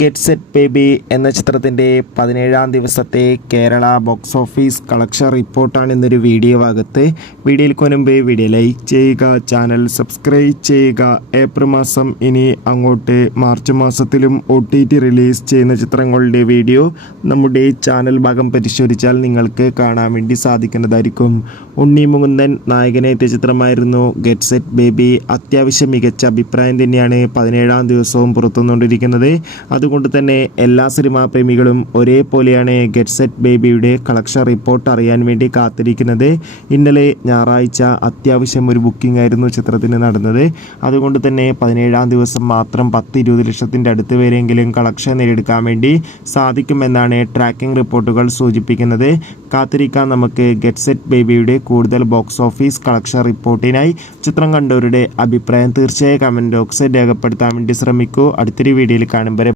Get set baby എന്ന ചിത്രത്തിൻ്റെ 17-ാം ദിവസത്തെ കേരള ബോക്സ് ഓഫീസ് കളക്ഷൻ റിപ്പോർട്ടാണ് ഇന്നൊരു വീഡിയോ ഭാഗത്ത്. വീഡിയോയിൽ മുൻപ് വീഡിയോ ലൈക്ക് ചെയ്യുക, ചാനൽ സബ്സ്ക്രൈബ് ചെയ്യുക. ഏപ്രിൽ മാസം ഇനി അങ്ങോട്ട് മാർച്ച് മാസത്തിലും OTT റിലീസ് ചെയ്യുന്ന ചിത്രങ്ങളുടെ വീഡിയോ നമ്മുടെ ചാനൽ ഭാഗം പരിശോധിച്ചാൽ നിങ്ങൾക്ക് കാണാൻ വേണ്ടി സാധിക്കുന്നതായിരിക്കും. ഉണ്ണി മുകുന്ദൻ നായകനെത്തിയ ചിത്രമായിരുന്നു ഗെറ്റ് സെറ്റ് ബേബി. അത്യാവശ്യം മികച്ച അഭിപ്രായം തന്നെയാണ് 17-ാം ദിവസവും പുറത്തുവന്നുകൊണ്ടിരിക്കുന്നത്. അതുകൊണ്ട് തന്നെ എല്ലാ സിനിമാ പ്രേമികളും ഒരേപോലെയാണ് ഗെറ്റ് സെറ്റ് ബേബിയുടെ കളക്ഷൻ റിപ്പോർട്ട് അറിയാൻ വേണ്ടി കാത്തിരിക്കുന്നത്. ഇന്നലെ ഞായറാഴ്ച അത്യാവശ്യം ഒരു ബുക്കിംഗ് ആയിരുന്നു ചിത്രത്തിന് നടന്നത്. അതുകൊണ്ട് തന്നെ 17-ാം ദിവസം മാത്രം 10-20 ലക്ഷത്തിൻ്റെ അടുത്ത് വരെയെങ്കിലും കളക്ഷൻ നേടിയെടുക്കാൻ വേണ്ടി സാധിക്കുമെന്നാണ് ട്രാക്കിംഗ് റിപ്പോർട്ടുകൾ സൂചിപ്പിക്കുന്നത്. കാത്തിരിക്കാൻ നമുക്ക് ഗെറ്റ് സെറ്റ് ബേബിയുടെ കൂടുതൽ ബോക്സ് ഓഫീസ് കളക്ഷൻ റിപ്പോർട്ടിനായി. ചിത്രം കണ്ടവരുടെ അഭിപ്രായം തീർച്ചയായും കമൻറ്റ് ബോക്സിൽ രേഖപ്പെടുത്താൻ വേണ്ടി ശ്രമിക്കൂ. അടുത്തൊരു വീഡിയോയിൽ കാണും വരെ